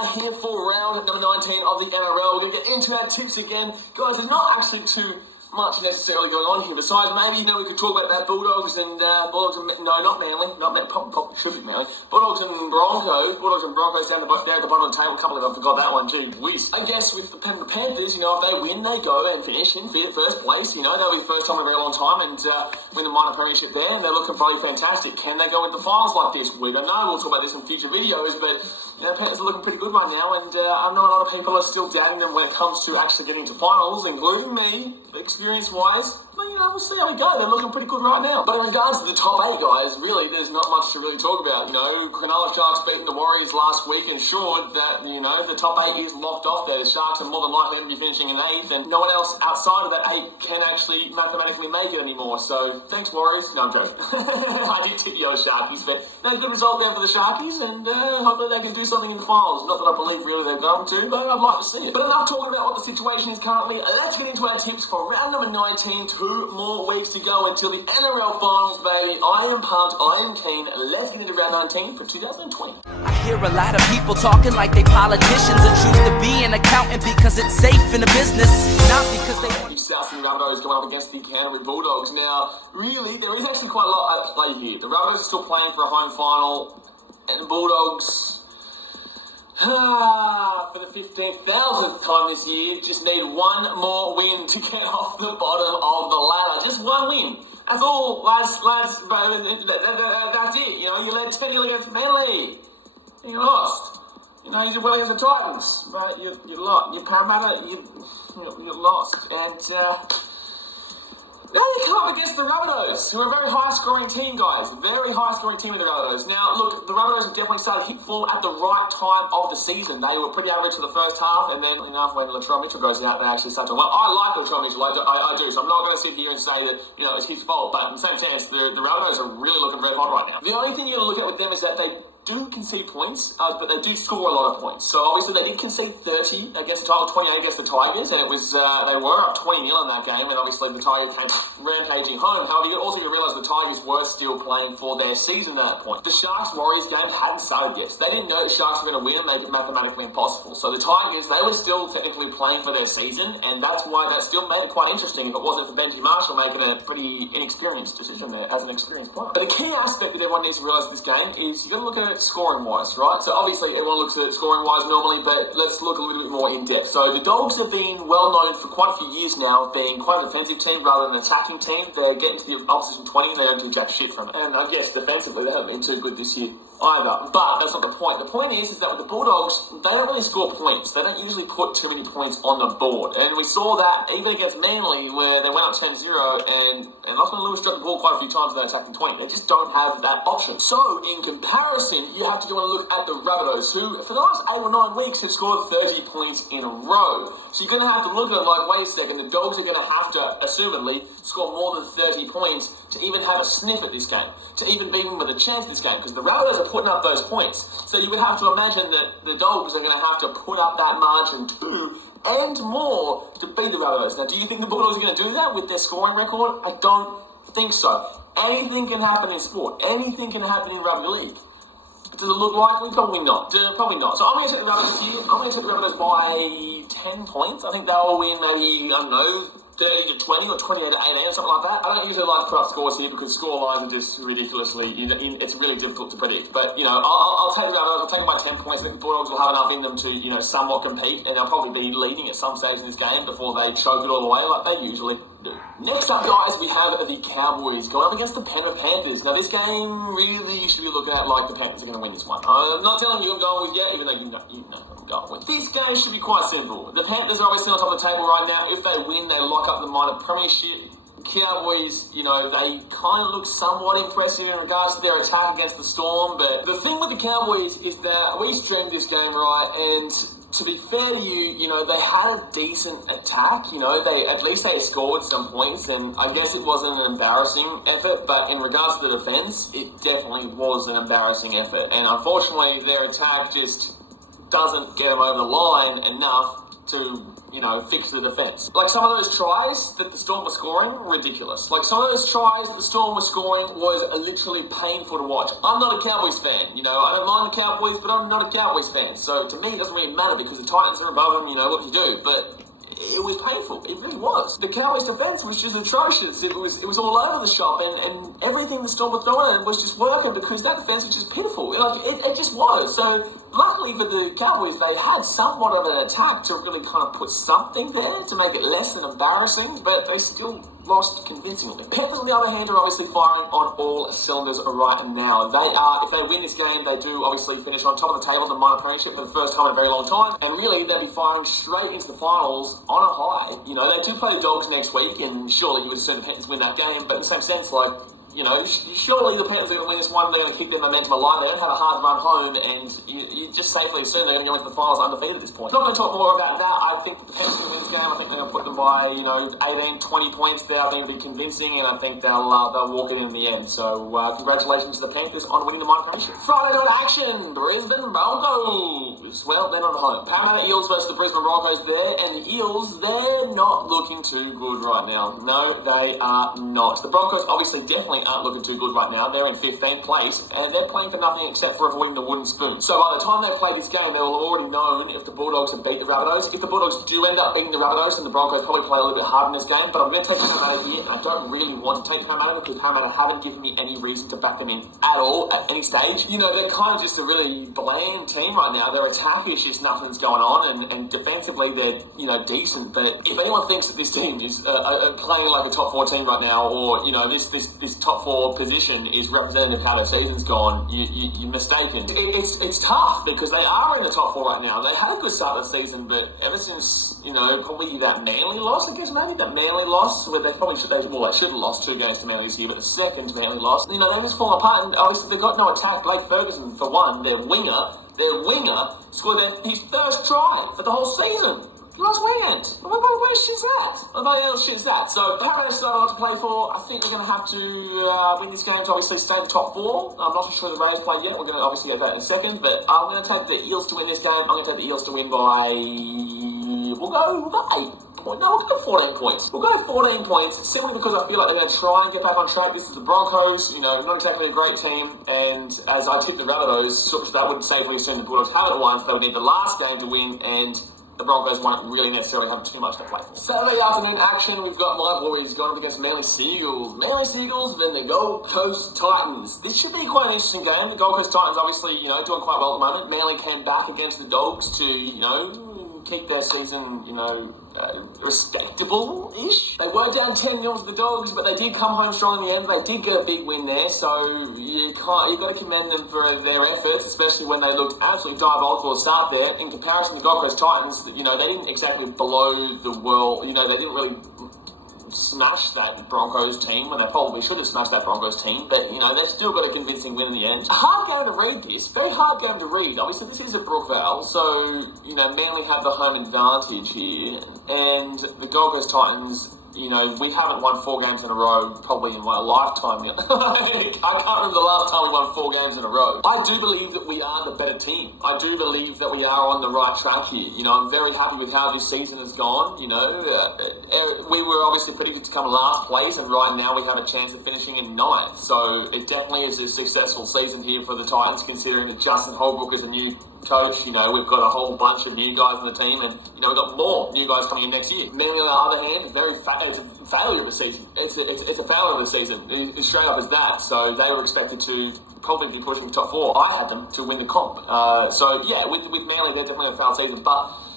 are here for round number 19 of the NRL. We're going to get into our tips again. Guys, there's not actually too much necessarily going on here. Besides, maybe, we could talk about that Bulldogs and not Manly, pop tribute Manly. Bulldogs and Broncos down at the bottom of the table. Can't believe I forgot that one too. Whiz. I guess with the Panthers, if they win, they go and finish in first place. That'll be the first time in a very long time and win the minor premiership there. And they're looking probably fantastic. Can they go into the finals like this? We don't know. We'll talk about this in future videos, but Panthers are looking pretty good right now, and I know a lot of people are still doubting them when it comes to actually getting to finals, including me, experience-wise. But, we'll see how we go. They're looking pretty good right now. But in regards to the top 8, guys, really, there's not much to really talk about. Cronulla Sharks beating the Warriors last week ensured that, the top 8 is locked off there. The Sharks are more than likely to be finishing in 8th, and no one else outside of that 8 can actually mathematically make it anymore. So, thanks, Warriors. No, I'm joking. I did tip you Sharkies, but good result there for the Sharkies, and hopefully they can do something in the finals. Not that I believe really they're going to, but I'd like to see it. But enough talking about what the situation is currently. Let's get into our tips for round number 19. 2 more weeks to go until the NRL finals, baby. I am pumped. I am keen. Let's get into round 19 for 2020. I hear a lot of people talking like they politicians and choose to be an accountant because it's safe in the business, not because they want. South Sydney Rabbitohs going up against the Canterbury Bulldogs. Now, really, there is actually quite a lot at play here. The Rabbitohs are still playing for a home final, and the Bulldogs, for the 15,000th time this year, just need one more win to get off the bottom of the ladder. Just one win. That's all, lads, bro. That's it. You led 2-0 against Manly. You lost. You did well against the Titans, but you lost. You Parramatta, you lost. And now you come up against the Rabbitohs, who are a very high-scoring team, guys. Very high-scoring team in the Rabbitohs. Now, look, the Rabbitohs have definitely started to hit form at the right time of the season. They were pretty average for the first half, and then when Latrell Mitchell goes out, they actually start to well. I like Latrell Mitchell, I do, so I'm not going to sit here and say that, it's his fault, but in the same sense, the Rabbitohs are really looking red hot right now. The only thing you look at with them is that they do concede points, but they do score a lot of points. So obviously they did concede 30 against the Tigers, 28 against the Tigers, and it was they were up 20-0 in that game, and obviously the Tigers came rampaging home. However, you realise the Tigers were still playing for their season at that point. The Sharks-Warriors game hadn't started yet, so they didn't know the Sharks were going to win and make it mathematically impossible. So the Tigers, they were still technically playing for their season, and that's why that still made it quite interesting if it wasn't for Benji Marshall making a pretty inexperienced decision there as an experienced player. But the key aspect that everyone needs to realise of this game is you've got to look at it scoring-wise, right? So obviously everyone looks at it scoring-wise normally, but let's look a little bit more in-depth. So the Dogs have been well known for quite a few years now of being quite an offensive team rather than an attacking team. They're getting to the opposition 20 and they don't do jack shit from it. And I guess defensively they haven't been too good this year either. But that's not the point. The point is that with the Bulldogs, they don't really score points. They don't usually put too many points on the board. And we saw that even against Manly where they went up 10-0 and Lachlan Lewis dropped the ball quite a few times and they're attacking 20. They just don't have that option. So in comparison, you have to go and look at the Rabbitohs, who for the last 8 or 9 weeks have scored 30 points in a row. So you're going to have to look at it like, wait a second, the Dogs are going to have to, assumedly, score more than 30 points to even have a sniff at this game, to even be with a chance at this game, because the Rabbitohs are putting up those points. So you would have to imagine that the Dogs are going to have to put up that margin too, and more, to beat the Rabbitohs. Now, do you think the Bulldogs are going to do that with their scoring record? I don't think so. Anything can happen in sport. Anything can happen in rugby league. Does it look likely? Probably not. Probably not. So I'm going to take the Rabbitohs here. I'm going to take the Rabbitohs by 10 points. I think they'll win maybe, 30-20 or 28-18 or something like that. I don't usually like to put up scores here because score lines are just ridiculously, it's really difficult to predict. But, I'll take the Rabbitohs. I'll take them by 10 points. I think the Bulldogs will have enough in them to, somewhat compete, and they'll probably be leading at some stage in this game before they choke it all away like they usually do. Next up, guys, we have the Cowboys going up against the Penrith Panthers. Now, this game really you should be looking at like the Panthers are going to win this one. I'm not telling you who I'm going with yet, even though you know who I'm going with. This game should be quite simple. The Panthers are obviously on top of the table right now. If they win, they lock up the minor premiership. Cowboys, they kind of look somewhat impressive in regards to their attack against the Storm, but the thing with the Cowboys is that we streamed this game, right, and to be fair to you, they had a decent attack, at least they scored some points, and I guess it wasn't an embarrassing effort, but in regards to the defence, it definitely was an embarrassing effort, and unfortunately their attack just doesn't get them over the line enough to, fix the defence. Like, some of those tries that the Storm were scoring, ridiculous. Like, some of those tries that the Storm were scoring was literally painful to watch. I'm not a Cowboys fan, I don't mind the Cowboys, but I'm not a Cowboys fan. So, to me, it doesn't really matter because the Titans are above them, what you do. But it was painful. It really was. The Cowboys' defence was just atrocious. It was all over the shop, and everything the Storm were throwing was just working because that defence was just pitiful. It just was. So, luckily for the Cowboys, they had somewhat of an attack to really kind of put something there to make it less than embarrassing, but they still lost convincingly. The Panthers, on the other hand, are obviously firing on all cylinders right now. They are, if they win this game, they do obviously finish on top of the table in the minor premiership for the first time in a very long time, and really they'll be firing straight into the finals on a high. They do play the Dogs next week, and surely you would assume the Panthers win that game, but in the same sense, surely the Panthers are going to win this one, they're going to keep their momentum alive, they don't have a hard run home, and you just safely assume they're going to go into the finals undefeated at this point. Not going to talk more about that. I think the Panthers are going to win this game. I think they're going to put them by, 18, 20 points. They're going to be convincing, and I think they'll walk it in the end. So, congratulations to the Panthers on winning the minor premiership. Friday night action, Brisbane Broncos. Well, they're not at home. Parramatta Eels versus the Brisbane Broncos there, and the Eels, they're not looking too good right now. No, they are not. The Broncos obviously definitely aren't looking too good right now. They're in 15th place, and they're playing for nothing except for avoiding the wooden spoon. So by the time they play this game, they will have already known if the Bulldogs have beat the Rabbitohs. If the Bulldogs do end up beating the Rabbitohs, then the Broncos probably play a little bit harder in this game, but I'm going to take Parramatta here, and I don't really want to take Parramatta because Parramatta haven't given me any reason to back them in at all, at any stage. They're kind of just a really bland team right now. Their attack is just nothing's going on, and defensively they're, decent, but if anyone thinks that this team is playing like a top 4 team right now, or, this top 4 position is representative of how their season's gone, you're mistaken. It's tough because they are in the top 4 right now. They had a good start of the season, but ever since, probably that Manly loss, I guess maybe, that Manly loss, where they probably should have lost 2 games to Manly this year, but the second Manly loss, they just fall apart, and obviously they've got no attack. Blake Ferguson, for one, their winger scored his first try for the whole season. Last weekend. Where shit's that? Nobody else shit's that. So, Parramatta's still a lot to play for. I think we're going to have to win these games to obviously stay in the top 4. I'm not sure the Raiders played yet. We're going to obviously get that in a second. But I'm going to take the Eels to win this game. I'm going to take the Eels to win by... We'll go 8 points. No, we'll go 14 points. We'll go 14 points simply because I feel like they're going to try and get back on track. This is the Broncos, not exactly a great team. And as I tipped the Rabbitohs, that would safely assume the Bulldogs have it once. They would need the last game to win, and the Broncos won't really necessarily have too much to play for. Saturday afternoon action, we've got my boys going up against Manly Seagulls. Manly Seagulls, then the Gold Coast Titans. This should be quite an interesting game. The Gold Coast Titans obviously, doing quite well at the moment. Manly came back against the Dogs to, keep their season, respectable-ish. They were down 10-0 to the Dogs, but they did come home strong in the end. They did get a big win there, so you've got to commend them for their efforts, especially when they looked absolutely diabolical to start there. In comparison to the Gold Coast Titans, they didn't exactly blow the world, they didn't really smash that Broncos team when they probably should have smashed that Broncos team, but they've still got a convincing win in the end. A hard game to read this, very hard game to read. Obviously this is a Brookvale, so Manly have the home advantage here, and the Gold Coast Titans, we haven't won 4 games in a row probably in my lifetime yet. I can't remember the last time we won 4 games in a row. I do believe that we are the better team. I do believe that we are on the right track here. I'm very happy with how this season has gone. We were obviously predicted to come last place, and right now we have a chance of finishing in 9th. So it definitely is a successful season here for the Titans, considering that Justin Holbrook is a new coach. We've got a whole bunch of new guys on the team, and we've got more new guys coming in next year. Manly, on the other hand, it's a failure of the season. It's a failure of the season. It's straight up as that. So they were expected to probably be pushing for top 4. I had them to win the comp. So yeah, with Manly, they're definitely a failed season, but.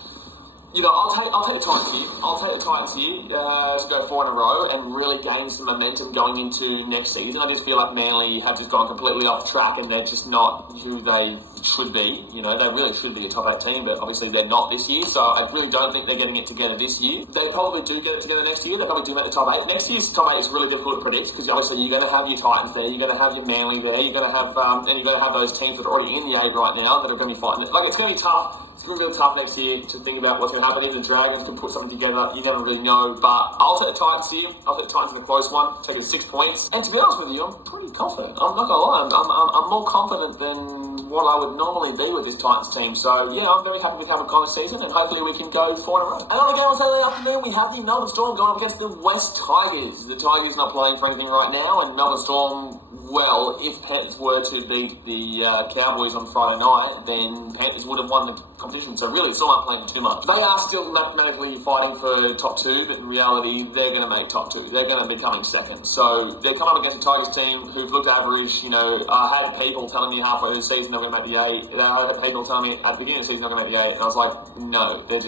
I'll take the Titans here. I'll take the Titans here to go 4 in a row and really gain some momentum going into next season. I just feel like Manly have just gone completely off track, and they're just not who they should be. They really should be a top 8 team, but obviously they're not this year, so I really don't think they're getting it together this year. They probably do get it together next year. They probably do make the top 8. Next year's top 8 is really difficult to predict because obviously you're going to have your Titans there, you're going to have your Manly there, you're going to have and you're going to have those teams that are already in the 8 right now that are going to be fighting it. It's going to be tough. It's going to be really tough next year to think about what's going to happen. Even the Dragons can put something together. You never really know. But I'll take the Titans here. I'll take the Titans in a close one. Take it 6 points. And to be honest with you, I'm pretty confident. I'm not going to lie. I'm more confident than what I would normally be with this Titans team. So, yeah, I'm very happy with how we've gone this season, and hopefully we can go 4 in a row. Another game on Saturday afternoon, we have the Melbourne Storm going up against the West Tigers. The Tigers not playing for anything right now, and Melbourne Storm, well, if Panthers were to beat the Cowboys on Friday night, then Panthers would have won the competition. So really, Storm aren't playing too much. They are still mathematically fighting for top 2, but in reality, they're going to make top 2. They're going to be coming second. So they're coming up against a Tigers team who've looked average. You know, I had people telling me halfway through the season they're going to make the 8. I had people telling me at the beginning of the season they're going to make the 8, and I was like, no, they're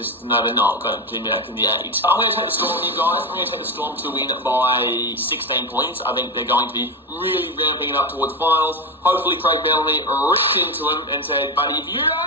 not going to give me that in the 8. I'm going to take the Storm here, guys. I'm going to take the Storm to win by 16 points. I think they're going to be really ramping it up towards finals. Hopefully Craig Bellamy ripped into him and said, buddy, if you don't,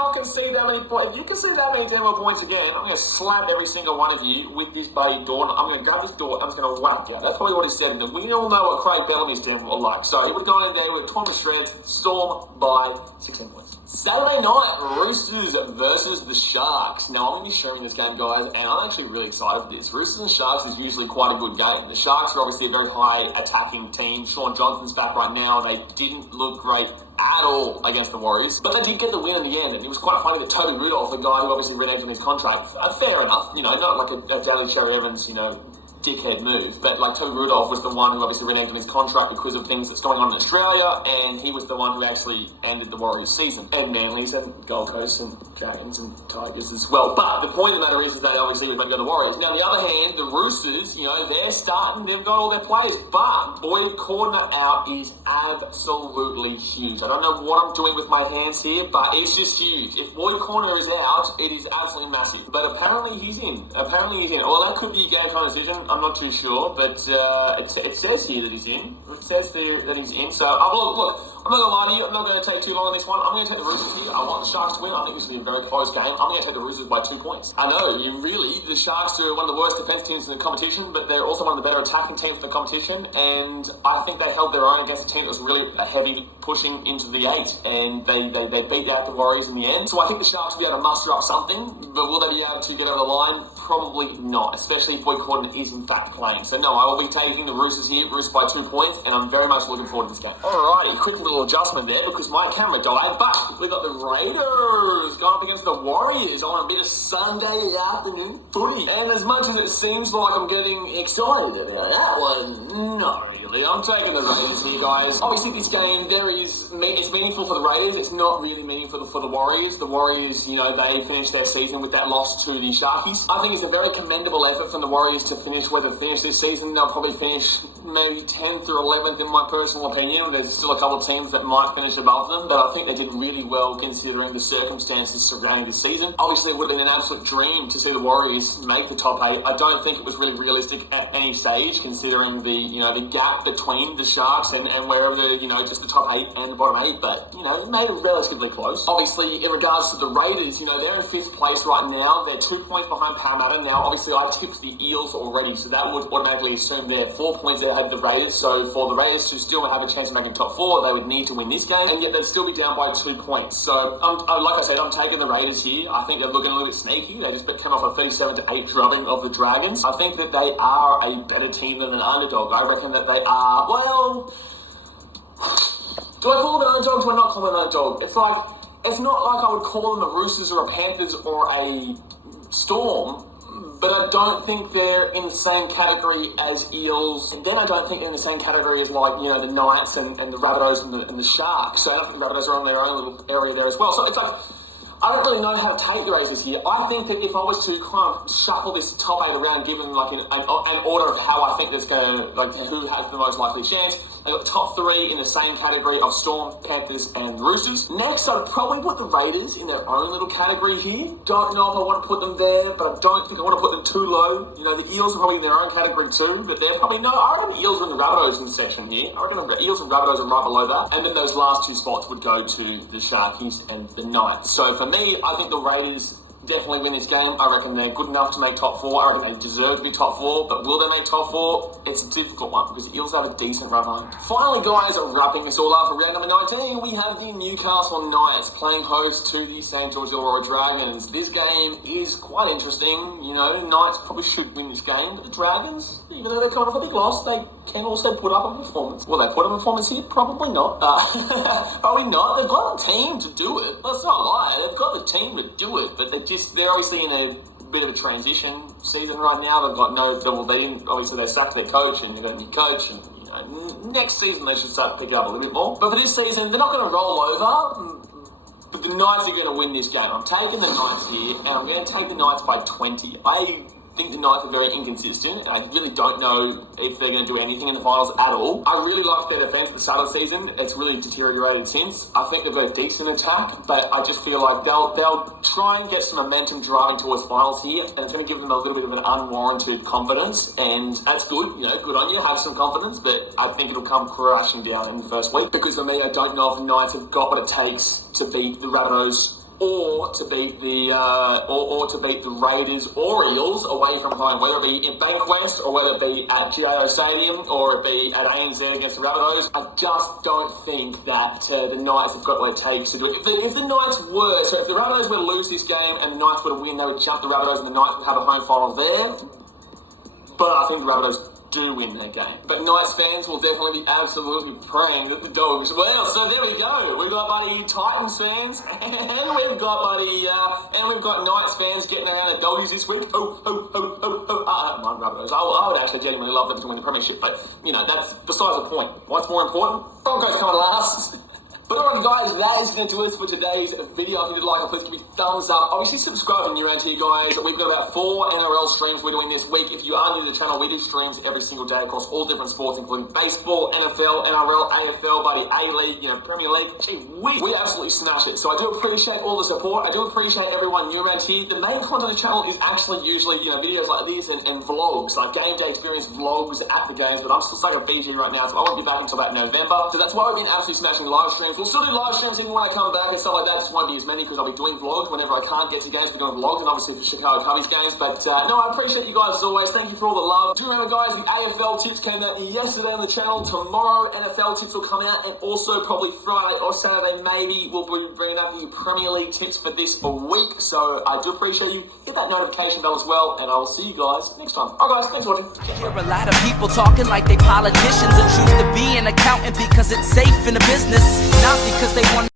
not concede that many points, if you concede that many damn points again, I'm going to slap every single one of you with this bloody door. I'm going to grab this door, I'm just going to whack you. That's probably what he said. We all know what Craig Bellamy's damn were like. So he would have gone in there with torn to shreds, Storm by 16 points. Saturday night, Roosters versus the Sharks. Now, I'm going to be showing this game, guys, and I'm actually really excited for this. Roosters and Sharks is usually quite a good game. The Sharks are obviously a very high attacking team. Sean Johnson's back right now. They didn't look great at all against the Warriors, but they did get the win in the end, and it was quite funny that Toby Rudolph, the guy who obviously reneged on his contract, fair enough, you know, not like a Daly Cherry Evans, you know, dickhead move, but like Toby Rudolph was the one who obviously reneged on his contract because of things that's going on in Australia, and he was the one who actually ended the Warriors season, and Manly's and Gold Coast and Dragons and Tigers as well. But the point of the matter is that obviously he was going to go to the Warriors. Now, on the other hand, the Roosters, you know, they're starting, they've got all their players, but Boyd Cordner out is absolutely huge. I don't know what I'm doing with my hands here, but it's just huge. If Boyd Cordner is out, it is absolutely massive. But apparently he's in. Well, that could be a game time decision. I'm not too sure, but it says here that he's in. It says there that he's in. So, look, I'm not going to lie to you. I'm not going to take too long on this one. I'm going to take the Roosters here. I want the Sharks to win. I think this will be a very close game. I'm going to take the Roosters by 2 points. I know, the Sharks are one of the worst defense teams in the competition, but they're also one of the better attacking teams in the competition, and I think they held their own against a team that was really heavy pushing into the 8, and they beat out the Warriors in the end. So I think the Sharks will be able to muster up something, but will they be able to get over the line? Probably not, especially if Boyd Cordner is in fact playing. So no, I will be taking the Roosters here, Roosters by 2 points, and I'm very much looking forward to this game. Alrighty, quick little adjustment there because my camera died, but we've got the Raiders going up against the Warriors on a bit of Sunday afternoon footy. And as much as it seems like I'm getting excited about that one, not really. I'm taking the Raiders here, guys. Obviously, this game, it's meaningful for the Raiders. It's not really meaningful for the Warriors. The Warriors, you know, they finished their season with that loss to the Sharkies. I think it's a very commendable effort from the Warriors to finish where they finished this season. They'll probably finish maybe 10th or 11th in my personal opinion. There's still a couple of teams that might finish above them, but I think they did really well considering the circumstances surrounding the season. Obviously, it would have been an absolute dream to see the Warriors make the top 8. I don't think it was really realistic at any stage, considering the gap between the Sharks and wherever just the top 8 and the bottom 8. But it made it relatively close. Obviously, in regards to the Raiders, they're in 5th place right now. They're 2 points behind Parramatta. Now, obviously, I tipped the Eels already, so that would automatically assume they're 4 points ahead of the Raiders. So for the Raiders to still have a chance of making top 4, they would need to win this game, and yet they'd still be down by 2 points. So, like I said, I'm taking the Raiders here. I think they're looking a little bit sneaky. They just came off a 37-8 drubbing of the Dragons. I think that they are a better team than an underdog. I reckon that they are, well, do I call them an underdog? Do I not call them an underdog? It's not like I would call them a Roosters or a Panthers or a Storm, but I don't think they're in the same category as Eels, and then I don't think they're in the same category as the Knights and the Rabbitohs and the Sharks. So I don't think the Rabbitohs are on their own little area there as well. So it's I don't really know how to take the Raiders here. I think that if I was to kind of shuffle this top 8 around, given an order of how I think there's going to, who has the most likely chance, I've got the top 3 in the same category of Storm, Panthers, and Roosters. Next, I'd probably put the Raiders in their own little category here. Don't know if I want to put them there, but I don't think I want to put them too low. The Eels are probably in their own category too, but they're probably, I reckon the Eels are in the Rabbitohs in the section here. I reckon the Eels and Rabbitohs are right below that. And then those last 2 spots would go to the Sharkies and the Knights. So for me, I think the Raiders definitely win this game. I reckon they're good enough to make top 4. I reckon they deserve to be top 4, but will they make top 4? It's a difficult one because the Eels have a decent run line. Finally, guys, wrapping this all up for round number 19, we have the Newcastle Knights playing host to the St. George Illawarra Dragons. This game is quite interesting. The Knights probably should win this game, but the Dragons, even though they're kind of a big loss, they can also put up a performance. Will they put up a performance here? Probably not. Probably not. They've got the team to do it. Let's not lie. They've got the team to do it, but they're obviously in a bit of a transition season right now. They've got obviously they sacked their coach and they've got a new coach, and next season they should start picking up a little bit more. But for this season, they're not going to roll over. But the Knights are going to win this game. I'm taking the Knights here, and I'm going to take the Knights by 20. I think the Knights are very inconsistent, and I really don't know if they're going to do anything in the finals at all. I really liked their defence at the start of the season. It's really deteriorated since. I think they've got a decent attack, but I just feel like they'll try and get some momentum driving towards finals here, and it's going to give them a little bit of an unwarranted confidence, and that's good. Good on you, have some confidence, but I think it'll come crashing down in the first week, because for me, I don't know if the Knights have got what it takes to beat the Rabbitohs, or to beat the Raiders or Eels away from home, whether it be in Bankwest or whether it be at GIO Stadium or it be at ANZ against the Rabbitohs. I just don't think that the Knights have got what it takes to do it. If the Rabbitohs were to lose this game and the Knights were to win, they would jump the Rabbitohs and the Knights would have a home final there. But I think the Rabbitohs do win that game. But Knights fans will definitely be absolutely praying that the Dogs. Well, so there we go. We've got buddy Titans fans, and we've got Knights fans getting around the Doggies this week. My Rabbitohs. I would actually genuinely love them to win the premiership, but that's besides the point. What's more important? Broncos coming last. But alright guys, that is going to do it for today's video. If you did like it, please give me a thumbs up. Obviously subscribe if you're around here guys. We've got about 4 NRL streams we're doing this week. If you are new to the channel, we do streams every single day across all different sports, including baseball, NFL, NRL, AFL, buddy, A-League, Premier League. Gee, we absolutely smash it. So I do appreciate all the support. I do appreciate everyone new around here. The main content of the channel is actually usually, videos like this and vlogs, like game day experience vlogs at the games, but I'm still stuck at Fiji right now, so I won't be back until about November. So that's why we've been absolutely smashing live streams. We'll still do live streams even when I come back and stuff like that. Just won't be as many because I'll be doing vlogs whenever I can't get to games. We're doing vlogs, and obviously for Chicago Cubbies games. But no, I appreciate you guys as always. Thank you for all the love. Do remember, guys, the AFL tips came out yesterday on the channel. Tomorrow, NFL tips will come out, and also probably Friday or Saturday, maybe we'll be bringing up the Premier League tips for this week. So I do appreciate you. Hit that notification bell as well, and I will see you guys next time. Alright, guys, thanks for watching. You hear a lot of people talking like they politicians and choose to be an accountant because it's safe in the business, not because they want